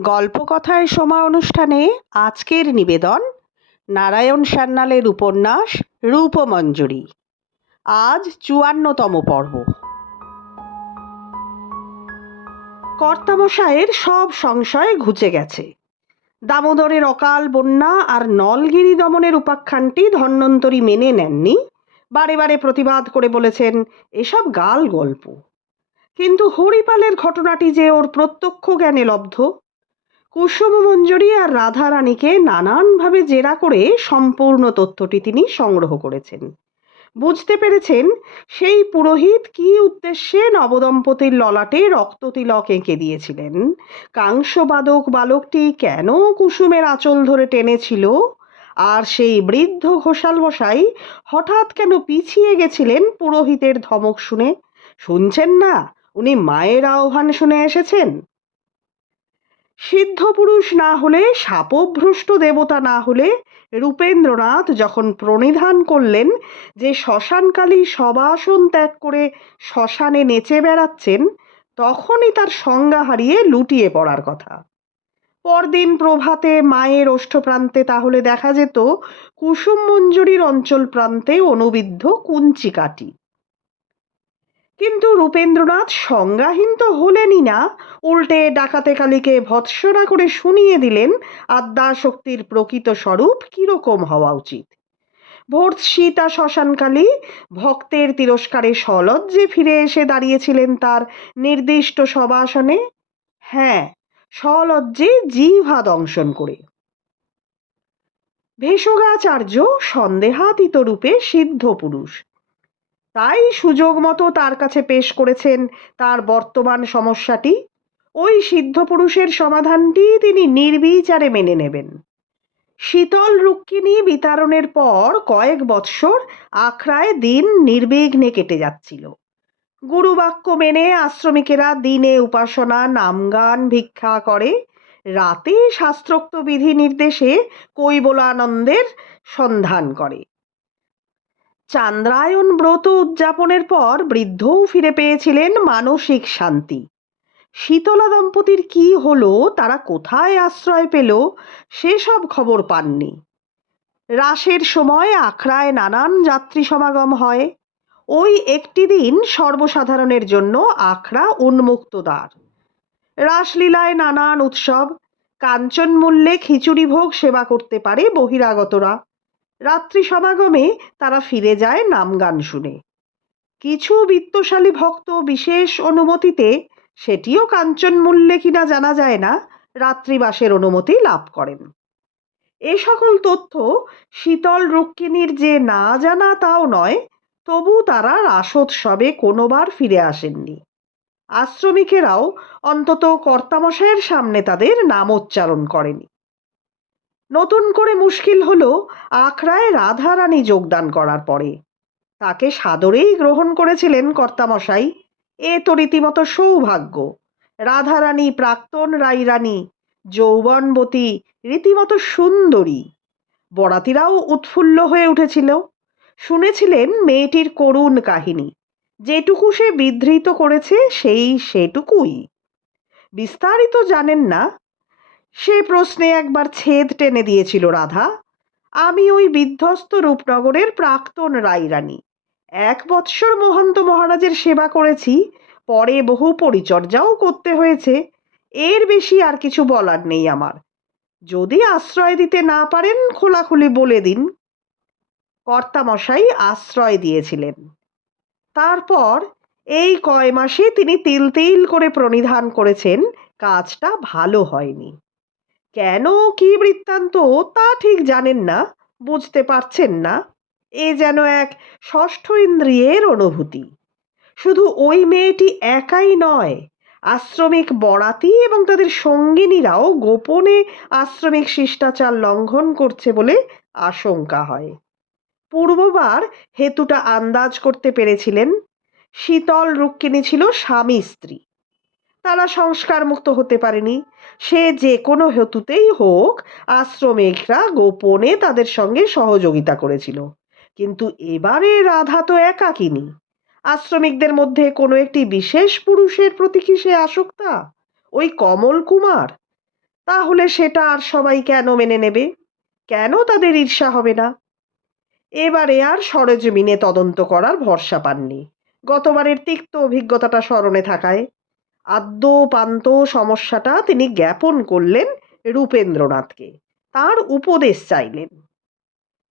গল্পকথায় সোমা অনুষ্ঠানে আজকের নিবেদন, নারায়ণ সান্যালের উপন্যাস, রূপমঞ্জুরি। আজ চুয়ান্নতম পর্ব। কর্তামশায়ের সব সংশয় ঘুচে গেছে। দামোদরের অকাল বন্যা আর নলগিরি দমনের উপাখ্যানটি ধন্বন্তরী মেনে নেননি। বারে বারে প্রতিবাদ করে বলেছেন, এসব গাল গল্প। কিন্তু হরিপালের ঘটনাটি যে ওর প্রত্যক্ষ জ্ঞানে লব্ধ কুসুম মঞ্জরি আর রাধারানীকে নানানভাবে জেরা করে সম্পূর্ণ তথ্যটি তিনি সংগ্রহ করেছেন। বুঝতে পেরেছেন, সেই পুরোহিত কী উদ্দেশ্যে নবদম্পতির ললাটে রক্ততিলক এঁকে দিয়েছিলেন? কাংসবাদক বালকটি কেন কুসুমের আঁচল ধরে টেনেছিল? আর সেই বৃদ্ধ ঘোষাল মশাই হঠাৎ কেন পিছিয়ে গেছিলেন পুরোহিতের ধমক শুনে? শুনছেন না? উনি মায়ের আহ্বান শুনে এসেছেন? সিদ্ধ পুরুষ না হলে শাপভ্রষ্ট দেবতা না হলে, রূপেন্দ্রনাথ যখন প্রণিধান করলেন যে শ্মশানকালী সবাসন ত্যাগ করে শ্মশানে নেচে বেড়াচ্ছেন, তখনই তার সংজ্ঞা হারিয়ে লুটিয়ে পড়ার কথা। পরদিন প্রভাতে মায়ের ওষ্ঠপ্রান্তে তাহলে দেখা যেত কুসুম মঞ্জুরির অঞ্চল প্রান্তে অনুবিদ্ধ কুঞ্চিকাটি। কিন্তু রূপেন্দ্রনাথ সংজ্ঞাহীন তো হলেনই না। উল্টে ডাকাতে কালীকে ভৎসনা করে শুনিয়ে দিলেন আদ্যাশক্তির প্রকৃত স্বরূপ কীরকম হওয়া উচিত। ভোর সীতা শ্মশানকালী ভক্তের তিরস্কারে সলজ্জে ফিরে এসে দাঁড়িয়েছিলেন তার নির্দিষ্ট সবাসনে হ্যাঁ সলজ্জে জিহ্বা দংশন করে। ভেষগাচার্য সন্দেহাতীত রূপে সিদ্ধ পুরুষ তাই সুযোগ মতো তার কাছে পেশ করেছেন তার বর্তমান সমস্যাটি। ওই সিদ্ধ পুরুষের সমাধানটি তিনি নির্বিচারে মেনে নেবেন। শীতল রুক্মিণী বিতরণের পর কয়েক বৎসর আখড়ায় দিন নির্বিঘ্নে কেটে যাচ্ছিল। গুরুবাক্য মেনে আশ্রমিকেরা দিনে উপাসনা, নামগান, ভিক্ষা করে। রাতে শাস্ত্রোক্ত বিধি নির্দেশে কৈবলানন্দের সন্ধান করে। চান্দ্রায়ণ ব্রত উদযাপনের পর বৃদ্ধও ফিরে পেয়েছিলেন মানসিক শান্তি। শীতলা দম্পতির কি হলো, তারা কোথায় আশ্রয় পেল, সেসব খবর পাননি। রাসের সময় আখড়ায় নানান যাত্রী সমাগম হয়। ওই একটি দিন সর্বসাধারণের জন্য আখড়া উন্মুক্ত দ্বার। রাসলীলায় নানান উৎসব কাঞ্চন মূল্যে খিচুড়ি ভোগ সেবা করতে পারে বহিরাগতরা। রাত্রি সমাগমে তারা ফিরে যায় নাম গান শুনে। কিছু বিত্তশালী ভক্ত বিশেষ অনুমতিতে সেটিও কাঞ্চন মূল্যে কিনা জানা যায় না, রাত্রিবাসের অনুমতি লাভ করেন। এ সকল তথ্য শীতল রুক্মিণীর যে না জানা তাও নয়, তবু তারা রাসোৎসবে কোনোবার ফিরে আসেননি। আশ্রমিকেরাও অন্তত কর্তামশায়ের সামনে তাদের নামোচ্চারণ করেনি। নতুন করে মুশকিল হলো আখড়ায় রাধারানী যোগদান করার পরে। তাকে সাদরেই গ্রহণ করেছিলেন কর্তামশাই। এ তো রীতিমতো সৌভাগ্য। রাধারানী প্রাক্তন রাইরানী যৌবনবতী, রীতিমতো সুন্দরী। বরাতিরাও উৎফুল্ল হয়ে উঠেছিল। শুনেছিলেন মেয়েটির করুণ কাহিনী। যেটুকু সে বিধৃত করেছে সেই সেটুকুই। বিস্তারিত জানেন না সে প্রশ্নে একবার ছেদ টেনে দিয়েছিল রাধা। আমি ওই বিধ্বস্ত রূপনগরের প্রাক্তন রাইরানী এক বৎসর মহন্ত মহারাজের সেবা করেছি, পরে বহু পরিচর্যাও করতে হয়েছে। এর বেশি আর কিছু বলার নেই আমার। যদি আশ্রয় দিতে না পারেন, খোলাখুলি বলে দিন। কর্তামশাই আশ্রয় দিয়েছিলেন। তারপর এই কয় মাসে তিনি তিল তিল করে প্রণিধান করেছেন, কাজটা ভালো হয়নি। কেন কি বৃত্তান্ত তা ঠিক জানেন না, বুঝতে পারছেন না। এ যেন এক ষষ্ঠ ইন্দ্রিয়ের অনুভূতি। শুধু ওই মেয়েটি একাই নয়, আশ্রমিক বরাতি এবং তাদের সঙ্গিনীরাও গোপনে আশ্রমিক শিষ্টাচার লঙ্ঘন করছে বলে আশঙ্কা হয়। পূর্ববার হেতুটা আন্দাজ করতে পেরেছিলেন। শীতল রুক্মিণী ছিল স্বামী স্ত্রী। তারা সংস্কার মুক্ত হতে পারেনি। সে যে কোনো হেতুতেই হোক আশ্রমিকরা গোপনে তাদের সঙ্গে সহযোগিতা করেছিল। কিন্তু এবারে রাধা তো একাকিনী আশ্রমিকদের মধ্যে কোনো একটি বিশেষ পুরুষের প্রতি কি সে আসক্তা? ওই কমল কুমার? তাহলে সেটা আর সবাই কেন মেনে নেবে? কেন তাদের ঈর্ষা হবে না? এবারে আর সরেজমিনে তদন্ত করার ভরসা পাননি। গতবারের তিক্ত অভিজ্ঞতাটা স্মরণে থাকায় আদ্য পান্ত সমস্যাটা তিনি জ্ঞাপন করলেন রূপেন্দ্রনাথকে। তার উপদেশ চাইলেন।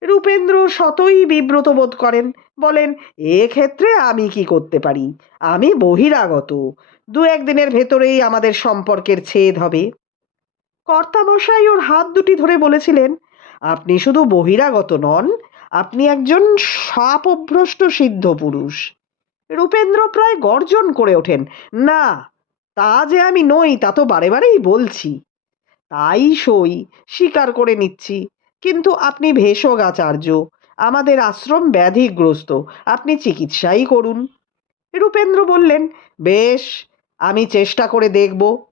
রূপেন্দ্র শতই বিব্রত বোধ করেন, বলেন, এক্ষেত্রে আমি কি করতে পারি? আমি বহিরাগত। দু একদিনের ভেতরেই আমাদের সম্পর্কের ছেদ হবে। কর্তামশাই ওর হাত দুটি ধরে বলেছিলেন, আপনি শুধু বহিরাগত নন, আপনি একজন সাপভ্রষ্ট সিদ্ধ পুরুষ রূপেন্দ্র প্রায় গর্জন করে ওঠেন, না তা যে আমি নই, তা তো বারে বারেই বলছি। তাই সই, স্বীকার করে নিচ্ছি। কিন্তু আপনি ভেষজ আচার্য আমাদের আশ্রম ব্যাধিগ্রস্ত, আপনি চিকিৎসাই করুন। রূপেন্দ্র বললেন, বেশ, আমি চেষ্টা করে দেখব।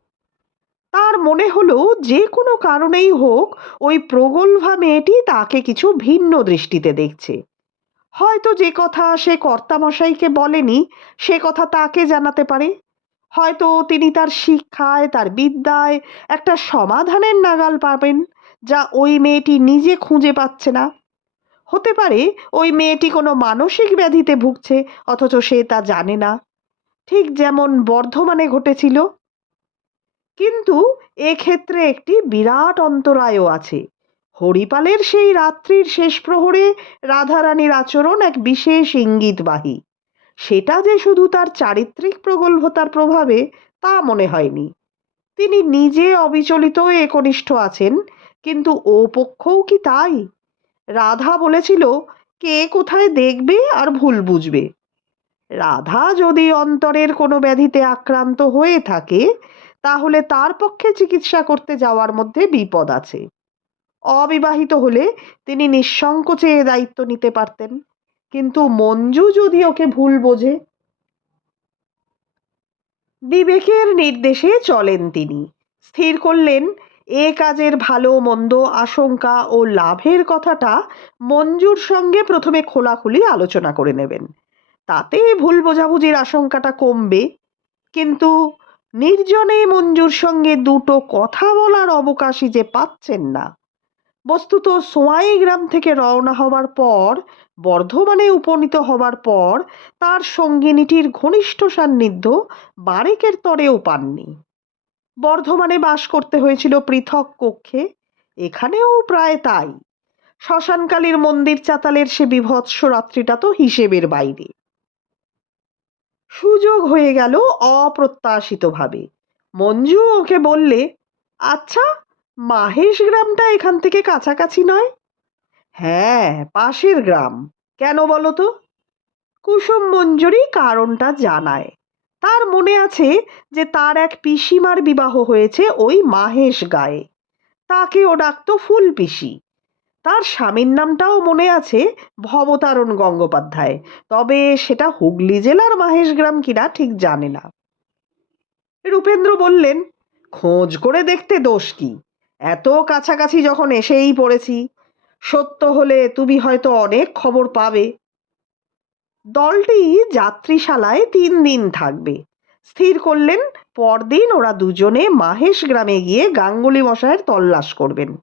তার মনে হলো যে কোনো কারণেই হোক, ওই প্রগল্ভা মেয়েটি তাকে কিছু ভিন্ন দৃষ্টিতে দেখছে। হয়তো যে কথা সে কর্তামশাইকে বলেনি, সে কথা তাকে জানাতে পারে। হয়তো তিনি তার শিক্ষায়, তার বিদ্যায় একটা সমাধানের নাগাল পাবেন যা ওই মেয়েটি নিজে খুঁজে পাচ্ছে না। হতে পারে ওই মেয়েটি কোনো মানসিক ব্যাধিতে ভুগছে, অথচ সে তা জানে না। ঠিক যেমন বর্ধমানে ঘটেছিল। কিন্তু এক্ষেত্রে একটি বিরাট অন্তরায়ও আছে। হরিপালের সেই রাত্রির শেষ প্রহরে রাধারানীর আচরণ এক বিশেষ ইঙ্গিতবাহী। সেটা যে শুধু তার চারিত্রিক প্রগল্ভতার প্রভাবে তা মনে হয়নি। তিনি নিজে অবিচলিত একনিষ্ঠ আছেন, কিন্তু ও পক্ষও কি তাই? রাধা বলেছিল, কে কোথায় দেখবে আর ভুল বুঝবে? রাধা যদি অন্তরের কোনো ব্যাধিতে আক্রান্ত হয়ে থাকে, তাহলে তার পক্ষে চিকিৎসা করতে যাওয়ার মধ্যে বিপদ আছে। অবিবাহিত হলে তিনি নিঃসংকোচে এ দায়িত্ব নিতে পারতেন। কিন্তু মঞ্জু যদি ওকে ভুল বোঝে? বিবেকের নির্দেশে চলেন তিনি। স্থির করলেন, এ কাজের ভালো মন্দ আশঙ্কা ও লাভের কথাটা মঞ্জুর সঙ্গে প্রথমে খোলাখুলি আলোচনা করে নেবেন। তাতে ভুল বোঝাবুঝির আশঙ্কাটা কমবে। কিন্তু নির্জনে মঞ্জুর সঙ্গে দুটো কথা বলার অবকাশই যে পাচ্ছেন না। বস্তুত সোয়াই গ্রাম থেকে রওনা হবার পর বর্ধমানে উপনীত হবার পর তার সঙ্গিনীটির ঘনিষ্ঠ সান্নিধ্য বারেকের তরেও পাননি। বর্ধমানে বাস করতে হয়েছিল পৃথক কক্ষে, এখানেও প্রায় তাই। শ্মশানকালীর মন্দির চাতালের সে বিভৎস রাত্রিটা তো হিসেবের বাইরে। সুযোগ হয়ে গেল অপ্রত্যাশিতভাবে। মঞ্জু ওকে বললে আচ্ছা মাহেশ গ্রামটা এখান থেকে কাছাকাছি নয়? হ্যাঁ পাশের গ্রাম। কেন বলো তো? কুসুম মঞ্জুরি কারণটা জানায়। তার মনে আছে যে তার এক পিসিমার বিবাহ হয়েছে ওই মাহেশ গায়ে। তাকে ও ডাকতো ফুল পিসি। তার স্বামীর নামটাও মনে আছে ভবতারণ গঙ্গোপাধ্যায়। তবে সেটা হুগলি জেলার মাহেশ গ্রাম কিনা ঠিক জানে না। রূপেন্দ্র বললেন, খোঁজ করে দেখতে দোষ কি? এত কাছাকাছি যখন এসেই পড়েছি। সত্য হলে তুমি হয়তো অনেক খবর পাবে। দলটি যাত্রীশালায় তিন দিন থাকবে। স্থির করলেন, পরদিন ওরা দুজনে মাহেশ গ্রামে গিয়ে গাঙ্গুলি মশায়ের তল্লাশ করবেন।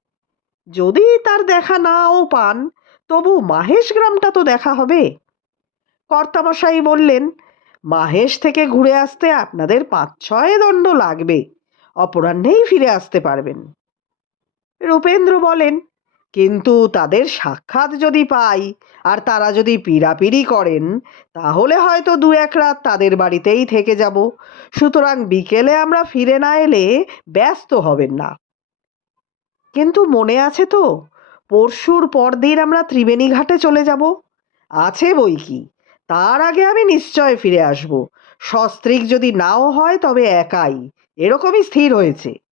যদি তার দেখা নাও পান, তবু মাহেশ গ্রামটা তো দেখা হবে। কর্তামশাই বললেন, মাহেশ থেকে ঘুরে আসতে আপনাদের পাঁচ ছয় দণ্ড লাগবে। অপরাহ্নেই ফিরে আসতে পারবেন। রূপেন্দ্র বলেন কিন্তু তাদের সাক্ষাৎ যদি পাই আর তারা যদি পীড়াপিড়ি করেন, তাহলে হয়তো দু এক রাত তাদের বাড়িতেই থেকে যাব। সুতরাং বিকেলে আমরা ফিরে না এলে ব্যস্ত হবেন না। কিন্তু মনে আছে তো, পরশুর পরদিন আমরা ত্রিবেণী ঘাটে চলে যাব। আছে বই কি? তার আগে আমি নিশ্চয় ফিরে আসব। সস্ত্রীক যদি নাও হয় তবে একাই। এরকমই স্থির হয়েছে।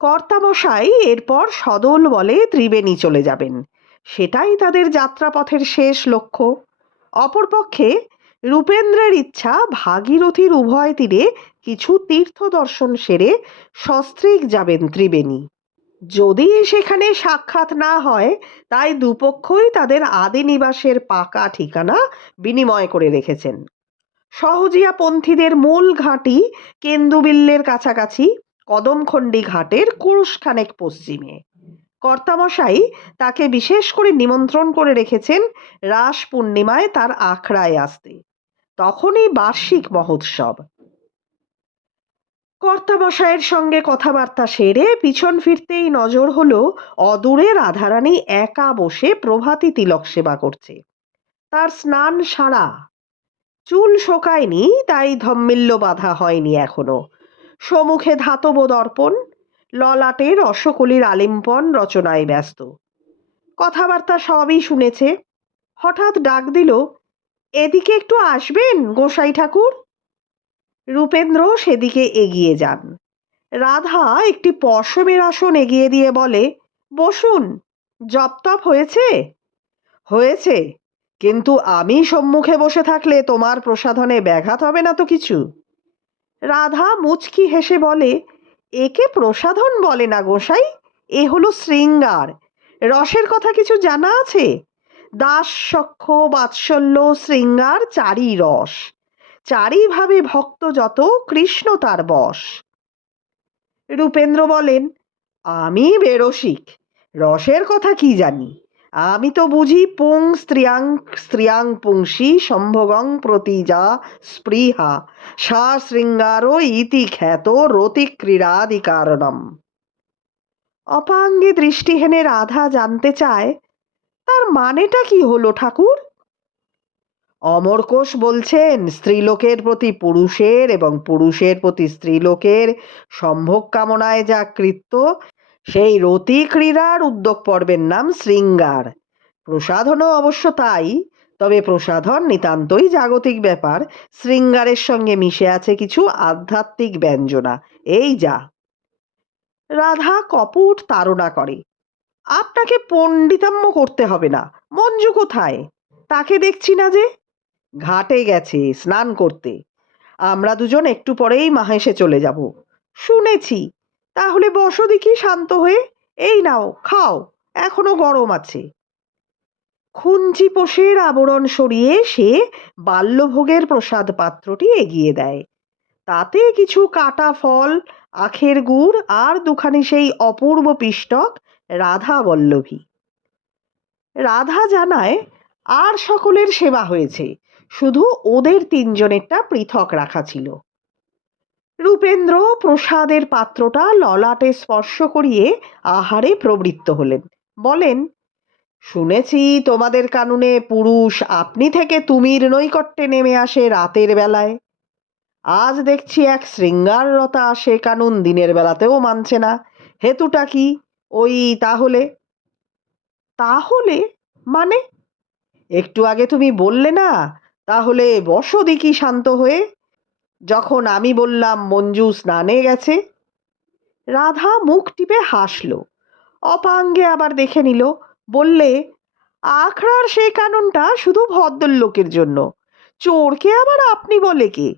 কর্তামশাই এরপর সদল বলে ত্রিবেণী চলে যাবেন। সেটাই তাদের যাত্রাপথের শেষ লক্ষ্য। অপরপক্ষে রূপেন্দ্রের ইচ্ছা ভাগীরথীর উভয় তীরে কিছু তীর্থ দর্শন সেরে সস্ত্রীক যাবেন ত্রিবেণী। যদি সেখানে সাক্ষাৎ না হয়, তাই দুপক্ষই তাদের আদি নিবাসের পাকা ঠিকানা বিনিময় করে রেখেছেন। সহজিয়া পন্থীদের মূল ঘাঁটি কেন্দুবিল্লের কাছাকাছি। কদমখণ্ডী ঘাটের কুরুশখানেক পশ্চিমে। কর্তামশাই তাকে বিশেষ করে নিমন্ত্রণ করে রেখেছেন রাস পূর্ণিমায় তার আখড়ায় আসতে। তখনই বার্ষিক মহোৎসব। কর্তামশাইয়ের সঙ্গে কথাবার্তা সেরে পিছন ফিরতেই নজর হলো অদূরে রাধারানী একা বসে প্রভাতী তিলক সেবা করছে। তার স্নান সারা। চুল শোকায়নি, তাই ধম্মিল্য বাধা হয়নি এখনও। সমুখে ধাতব দর্পণ ললাটে রসকলির আলিম্পন রচনায় ব্যস্ত। কথাবার্তা সবই শুনেছে। হঠাৎ ডাক দিল, এদিকে একটু আসবেন, গোসাই ঠাকুর? রূপেন্দ্র সেদিকে এগিয়ে যান। রাধা একটি পশমের আসন এগিয়ে দিয়ে বলে, বসুন, জপতপ হয়েছে? হয়েছে, কিন্তু আমি সম্মুখে বসে থাকলে তোমার প্রসাধনে ব্যাঘাত হবে না তো কিছু? রাধা মুচকি হেসে বলে, একে প্রসাধন বলে না গোসাই এ হলো শৃঙ্গার। রসের কথা কিছু জানা আছে? দাস, সখ্য, বাৎসল্য, শৃঙ্গার চারি রস। চারিভাবে ভক্ত যত, কৃষ্ণ তার বশ রূপেন্দ্র বলেন, আমি বেরসিক, রসের কথা কি জানি? আমি তো বুঝি পুং স্ত্রিয়াং স্ত্রিয়াং পুংসি সম্ভোগং প্রতি যা স্পৃহা। সা শৃঙ্গারো ইতি খ্যাত রতি ক্রীড়াদি কারণম অপাঙ্গে দৃষ্টিহেনে রাধা জানতে চায়, তার মানেটা কি হলো ঠাকুর? অমরকোষ বলছেন, স্ত্রীলোকের প্রতি পুরুষের এবং পুরুষের প্রতি স্ত্রীলোকের সম্ভোগ কামনায় যা কৃত্য সেই রতি ক্রীড়ার উদ্যোগ পর্বের নাম শৃঙ্গার। প্রসাধনও অবশ্য তাই, তবে প্রসাধন নিতান্তই জাগতিক ব্যাপার, শৃঙ্গারের সঙ্গে মিশে আছে কিছু আধ্যাত্মিক ব্যঞ্জনা। এই যা। রাধা কপট তাড়না করে, আপনাকে পণ্ডিতাম্য করতে হবে না, মঞ্জু কোথায়? তাকে দেখছি না যে? ঘাটে গেছে, স্নান করতে। আমরা দুজন একটু পরেই মাহেশে চলে যাব। শুনেছি তাহলে বসো দেখি শান্ত হয়ে। এই নাও, খাও, এখনও গরম আছে। খুঞ্চি পোষের আবরণ সরিয়ে সে বাল্যভোগের প্রসাদ পাত্রটি এগিয়ে দেয়। তাতে কিছু কাটা ফল, আখের গুড় আর দুখানি সেই অপূর্ব পিষ্টক রাধা বল্লভী। রাধা জানায়, আর সকলের সেবা হয়েছে। শুধু ওদের তিনজনেরটা পৃথক রাখা ছিল। রূপেন্দ্র প্রসাদের পাত্রটা ললাটে স্পর্শ করিয়ে আহারে প্রবৃত্ত হলেন। বলেন, শুনেছি তোমাদের কানুনে পুরুষ, আপনি থেকে তুমির নৈকট্যে নেমে আসে রাতের বেলায়। আজ দেখছি এক শৃঙ্গাররতা সে কানুন দিনের বেলাতেও মানছে না। হেতুটা কি? ওই তাহলে? তাহলে? মানে? একটু আগে তুমি বললে না, তাহলে বসো দেখি শান্ত হয়ে। যখন আমি বললাম, মঞ্জু, স্নানে গেছে? রাধা মুখ টিপে হাসল। অপাঙ্গে আবার দেখে নিল, বললে, আখড়ার সেই কানুনটা শুধু ভদ্রলোকের জন্য। চোরকে আবার আপনি বলে কে?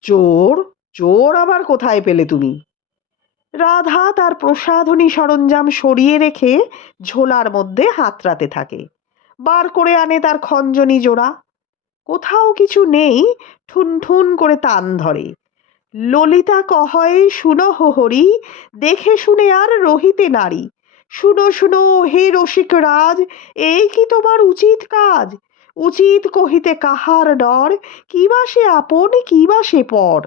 চোর? চোর আবার কোথায় পেলে তুমি? রাধা তার প্রসাধনী সরঞ্জাম সরিয়ে রেখে ঝোলার মধ্যে হাতড়াতে থাকে। বার করে আনে তার খঞ্জনি জোড়া। কোথাও কিছু নেই ঠুন ঠুন করে তান ধরে। ললিতা কহয়, শুনো হরি, দেখে শুনে আর রহিতে নারী। শুনো শুনো, হে রসিক রাজ, এই কি তোমার উচিত কাজ? উচিত কহিতে কাহার ডর কিবা সে আপন কিবা সে পর?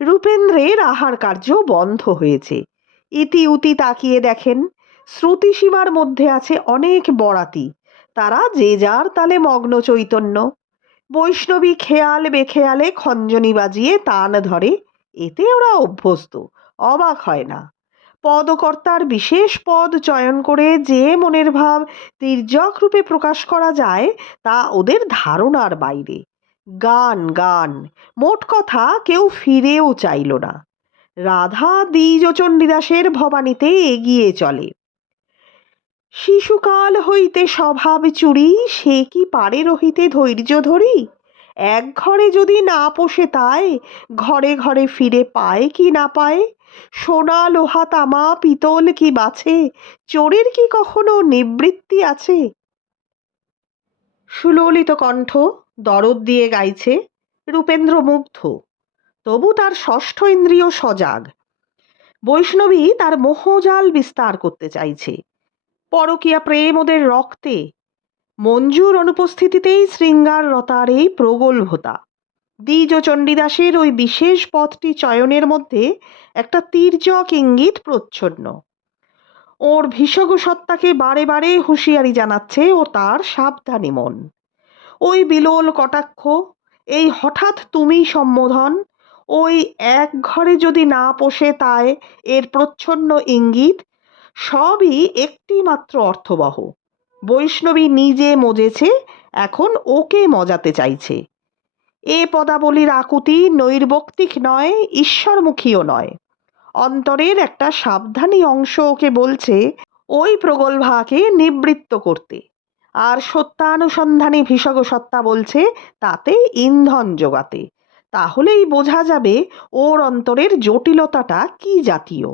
রূপেন্দ্রের আহার কার্য বন্ধ হয়েছে। ইতি উতি তাকিয়ে দেখেন, শ্রুতিসীমার মধ্যে আছে অনেক বরাতি। তারা যে যার তালে মগ্ন চৈতন্য। বৈষ্ণবী খেয়াল বেখেয়ালে খঞ্জনি বাজিয়ে তান ধরে, এতে ওরা অভ্যস্ত, অবাক হয় না। পদকর্তার বিশেষ পদ চয়ন করে যে মনের ভাব তির্যক রূপে প্রকাশ করা যায়, তা ওদের ধারণার বাইরে। গান গান, মোট কথা কেউ ফিরেও চাইল না। রাধা দ্বিজ চণ্ডীদাসের ভবানীতে এগিয়ে চলে। শিশুকাল হইতে স্বভাব চুরি, সে কি পারে রহিতে ধৈর্য ধরি? এক ঘরে যদি না পোষে তাই, ঘরে ঘরে ফিরে পায় কি না পায়? সোনা লোহা তামা, পিতল কি বাছে? চোরের কি কখনো নিবৃত্তি আছে? সুললিত কণ্ঠ দরদ দিয়ে গাইছে রূপেন্দ্র মুগ্ধ। তবু তার ষষ্ঠ ইন্দ্রিয় সজাগ। বৈষ্ণবী তার মোহজাল বিস্তার করতে চাইছে। পরকীয়া প্রেম ওদের রক্তে। মঞ্জুর অনুপস্থিতিতেই শৃঙ্গার রতার এই প্রগল্ভতা দ্বিজ চণ্ডীদাসের ওই বিশেষ পথটি চয়নের মধ্যে একটা তীর্যক ইঙ্গিত প্রচ্ছন্ন। ওর ভীষগ সত্তাকে বারে বারে হুঁশিয়ারি জানাচ্ছে ও তার সাবধানী মন। ওই বিলোল কটাক্ষ, এই হঠাৎ তুমি সম্বোধন, ওই এক ঘরে যদি না পোষে তাই এর প্রচ্ছন্ন ইঙ্গিত সবই একটি মাত্র অর্থবহ। বৈষ্ণবী নিজে মজেছে, এখন ওকে মজাতে চাইছে। এ পদাবলীর আকুতি নৈর্বক্তিক নয়, ঈশ্বরমুখীও নয়। অন্তরের একটা সাবধানী অংশ ওকে বলছে, ওই প্রগল্ভাকে নিবৃত্ত করতে। আর সত্যানুসন্ধানী ভীষগ সত্তা বলছে, তাতে ইন্ধন যোগাতে। তাহলেই বোঝা যাবে ওর অন্তরের জটিলতাটা কি জাতীয়।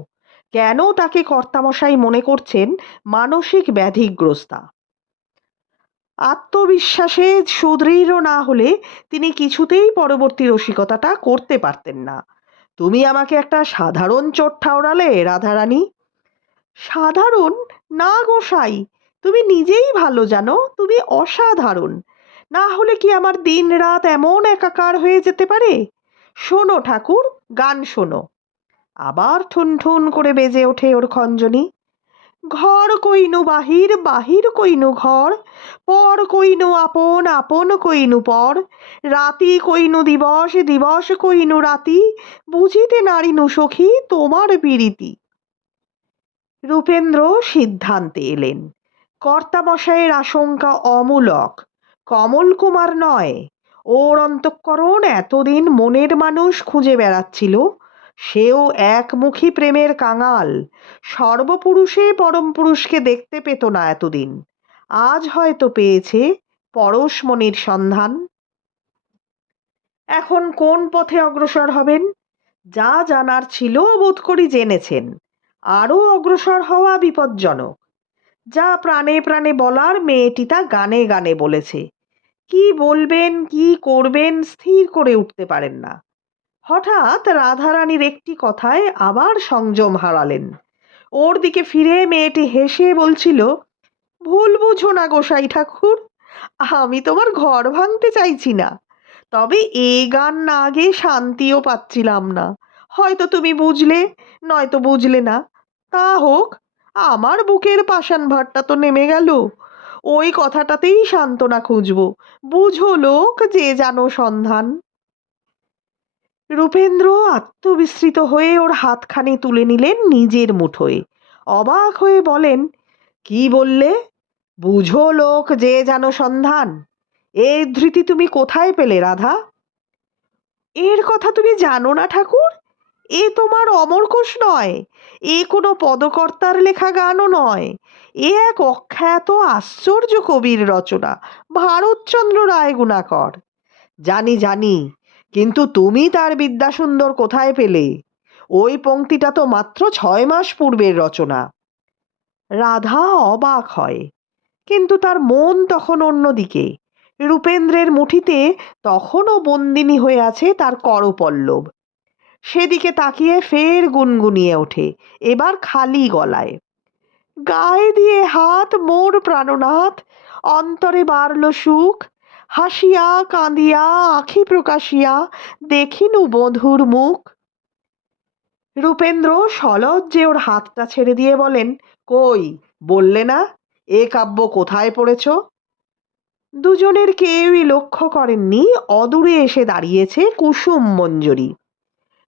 কেন তাকে কর্তামশাই মনে করছেন মানসিক ব্যাধিগ্রস্তা? আত্মবিশ্বাসে সুদৃঢ় না হলে তিনি কিছুতেই পরবর্তী রসিকতাটা করতে পারতেন না। তুমি আমাকে একটা সাধারণ চোট ঠাউরালে রাধারানী। সাধারণ? না গোসাই তুমি নিজেই ভালো জানো, তুমি অসাধারণ। না হলে কি আমার দিন রাত এমন একাকার হয়ে যেতে পারে? শোনো ঠাকুর, গান শোনো। আবার ঠুন ঠুন করে বেজে ওঠে ওর খঞ্জনি। ঘর কইনু বাহির বাহির কইনু ঘর, পর কইনু আপন আপন কইনু পর। রাতি কইনু দিবস দিবস কইনু রাতি, বুঝিতে নারিনু সখী তোমার বিরীতি। রূপেন্দ্র সিদ্ধান্তে এলেন। কর্তামশায়ের আশঙ্কা অমূলক। কমল কুমার নয়। ওর অন্তঃকরণ এতদিন মনের মানুষ খুঁজে বেড়াচ্ছিল। সেও একমুখী প্রেমের কাঙাল। সর্বপুরুষে পরম পুরুষকে দেখতে পেত না এতদিন। আজ হয়তো পেয়েছে পরশমণির সন্ধান। এখন কোন পথে অগ্রসর হবেন? যা জানার ছিল বোধ করি জেনেছেন। আরও অগ্রসর হওয়া বিপজ্জনক। যা প্রাণে প্রাণে বলার মেয়েটি তা গানে গানে বলেছে। কি বলবেন, কি করবেন, স্থির করে উঠতে পারেন না। হঠাৎ রাধারানীর একটি কথায় আবার সংযম হারালেন। ওর দিকে ফিরে মেয়েটি হেসে বলছিল, ভুল বুঝো না গোসাই ঠাকুর, আমি তোমার ঘর ভাঙতে চাইছি না। তবে এ গান না গেয়ে শান্তিও পাচ্ছিলাম না। হয়তো তুমি বুঝলে, নয়তো বুঝলে না। তা হোক, আমার বুকের পাষাণ ভারটা তো নেমে গেল। ওই কথাটাতেই সান্ত্বনা খুঁজবো। বুঝো লোক যে জানো সন্ধান। রূপেন্দ্র আত্মবিস্মৃত হয়ে ওর হাতখানি তুলে নিলেন নিজের মুঠোয়। অবাক হয়ে বলেন, কি বললে? বুঝো লোক যে যেন সন্ধান। এই ধৃতি তুমি কোথায় পেলে, রাধা? এর কথা তুমি জানো না ঠাকুর। এ তোমার অমরকোষ নয়। এ কোনো পদকর্তার লেখা গানও নয়। এ এক অখ্যাত আশ্চর্য কবির রচনা। ভারতচন্দ্র রায় গুণাকর। জানি জানি কিন্তু তুমি তার বিদ্যাসুন্দর কোথায় পেলে? ওই পংক্তিটা তো মাত্র ছয় মাস পূর্বের রচনা। রাধা অবাক হয়। কিন্তু তার মন তখন অন্যদিকে। রূপেন্দ্রের মুঠিতে তখনও বন্দিনী হয়ে আছে তার করপল্লব। সেদিকে তাকিয়ে ফের গুনগুনিয়ে ওঠে, এবার খালি গলায়। গায়ে দিয়ে হাত, মোর প্রাণনাথ, অন্তরে বাড়ল সুখ হাসিয়া কাঁদিয়া, আখি প্রকাশিয়া, দেখিনু বধুর মুখ। রূপেন্দ্র সলজ্জে ওর হাতটা ছেড়ে দিয়ে বলেন, কই, বললে না? এ কাব্য কোথায় পড়েছ? দুজনের কেউই লক্ষ্য করেননি, অদূরে এসে দাঁড়িয়েছে কুসুম মঞ্জরি।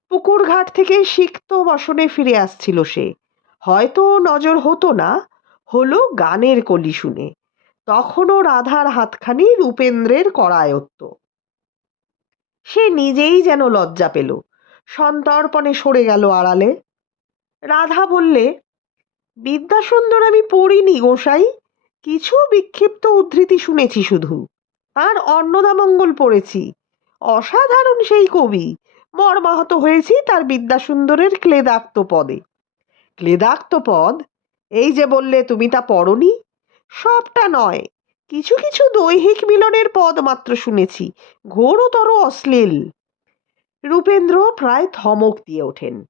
পুকুর ঘাট থেকে সিক্ত বসনে ফিরে আসছিল সে। হয়তো নজর হতো না, হলো গানের কলি শুনে। তখনও রাধার হাতখানি রূপেন্দ্রের করায়ত্ত। সে নিজেই যেন লজ্জা পেল। সন্তর্পণে সরে গেল আড়ালে। রাধা বললে, বিদ্যাসুন্দর আমি পড়িনি গোসাই। কিছু বিক্ষিপ্ত উদ্ধৃতি শুনেছি শুধু। তার অন্নদামঙ্গল পড়েছি। অসাধারণ সেই কবি। মর্মাহত হয়েছি তার বিদ্যাসুন্দরের ক্লেদাক্ত পদে। ক্লেদাক্ত পদ? এই যে বললে তুমি তা পড়নি? সবটা নয়। কিছু কিছু দৈহিক মিলনের পদ মাত্র শুনেছি। ঘোরতর অশ্লীল। রূপেন্দ্র প্রায় ধমক দিয়ে ওঠেন।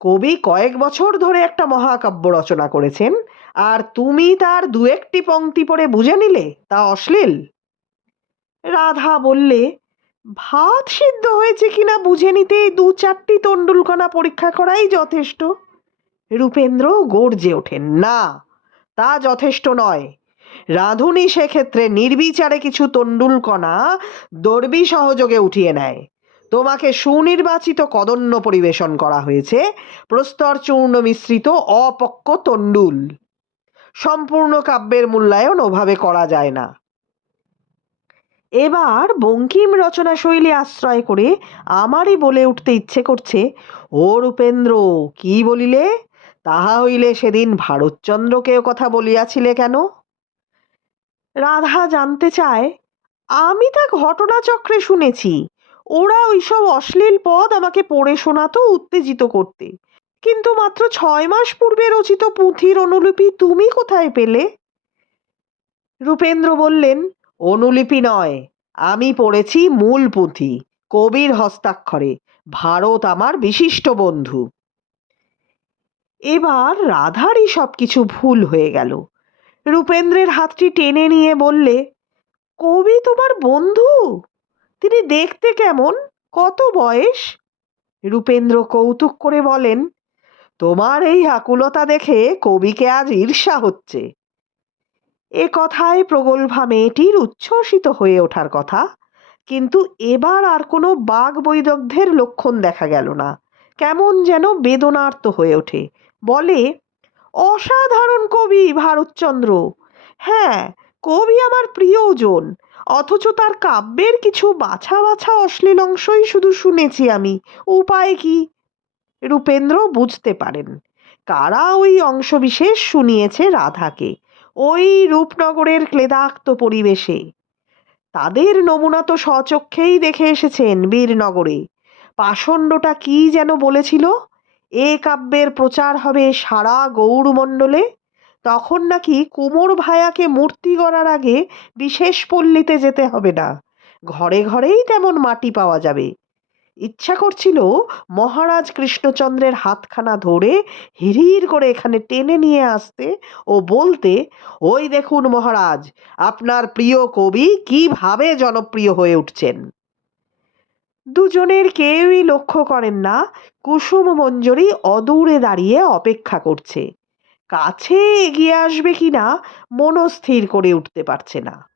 কবি কয়েক বছর ধরে একটা মহাকাব্য রচনা করেছেন, আর তুমি তার দু একটি পংক্তি পড়ে বুঝে নিলে তা অশ্লীল। রাধা বললে, ভাত সিদ্ধ হয়েছে কিনা বুঝে নিতে দু চারটি তণ্ডুলকণা পরীক্ষা করাই যথেষ্ট। রূপেন্দ্র গর্জে ওঠেন, না। তা যথেষ্ট নয়। রাঁধুনি সেক্ষেত্রে নির্বিচারে কিছু তণ্ডুলকণা দর্বি সহযোগে উঠিয়ে নেয়। তোমাকে সুনির্বাচিত কদন্য পরিবেশন করা হয়েছে। প্রস্তর চূর্ণ মিশ্রিত অপক্ক তণ্ডুল। সম্পূর্ণ কাব্যের মূল্যায়ন ওভাবে করা যায় না। এবার বঙ্কিম রচনা শৈলী আশ্রয় করে আমারই বলে উঠতে ইচ্ছে করছে, ও রূপেন্দ্র, কি বলিলে? তাহা হইলে সেদিন ভারতচন্দ্রকে কথা বলিয়াছিলে কেন? রাধা জানতে চায়, আমি তা ঘটনাচক্রে শুনেছি। ওরা ওইসব অশ্লীল পদ আমাকে পড়ে শোনাতো উত্তেজিত করতে। কিন্তু মাত্র ছয় মাস পূর্বে রচিত পুঁথির অনুলিপি তুমি কোথায় পেলে? রূপেন্দ্র বললেন, অনুলিপি নয়, আমি পড়েছি মূল পুঁথি, কবির হস্তাক্ষরে, ভারত আমার বিশিষ্ট বন্ধু। এবার রাধারই সব কিছু ভুল হয়ে গেল। রূপেন্দ্রের হাতটি টেনে নিয়ে বললে, কবি তোমার বন্ধু? তিনি দেখতে কেমন? কত বয়স? রূপেন্দ্র কৌতুক করে বলেন, তোমার এই আকুলতা দেখে কবিকে আজ ঈর্ষা হচ্ছে। এ কথায় প্রগল্ভা মেয়েটির উচ্ছ্বসিত হয়ে ওঠার কথা, কিন্তু এবার আর কোনো বাঘ বৈদগ্ধের লক্ষণ দেখা গেল না। কেমন যেন বেদনার্ত হয়ে ওঠে। বলে, অসাধারণ কবি ভারতচন্দ্র। হ্যাঁ কবি আমার প্রিয়জন। অথচ তার কাব্যের কিছু বাছা বাছা অশ্লীল অংশই শুধু শুনেছি আমি। উপায় কি? রূপেন্দ্র বুঝতে পারেন। কারা ওই অংশবিশেষ শুনিয়েছে রাধাকে? ওই রূপনগরের ক্লেদাক্ত পরিবেশে। তাদের নমুনা তো স্বচক্ষেই দেখে এসেছেন বীরনগরে। পাষণ্ডটা কি যেন বলেছিল? এ কাব্যের প্রচার হবে সারা গৌরমণ্ডলে? তখন নাকি কুমোর ভায়াকে মূর্তি গড়ার আগে বিশেষ পল্লীতে যেতে হবে না? ঘরে ঘরেই তেমন মাটি পাওয়া যাবে। ইচ্ছা করছিল মহারাজ কৃষ্ণচন্দ্রের হাতখানা ধরে হিড়হিড় করে এখানে টেনে নিয়ে আসতে ও বলতে, ওই দেখুন মহারাজ, আপনার প্রিয় কবি কীভাবে জনপ্রিয় হয়ে উঠছেন? দুজনের কেউই লক্ষ্য করেন না, কুসুম মঞ্জরি অদূরে দাঁড়িয়ে অপেক্ষা করছে। কাছে এগিয়ে আসবে কিনা মনস্থির করে উঠতে পারছে না।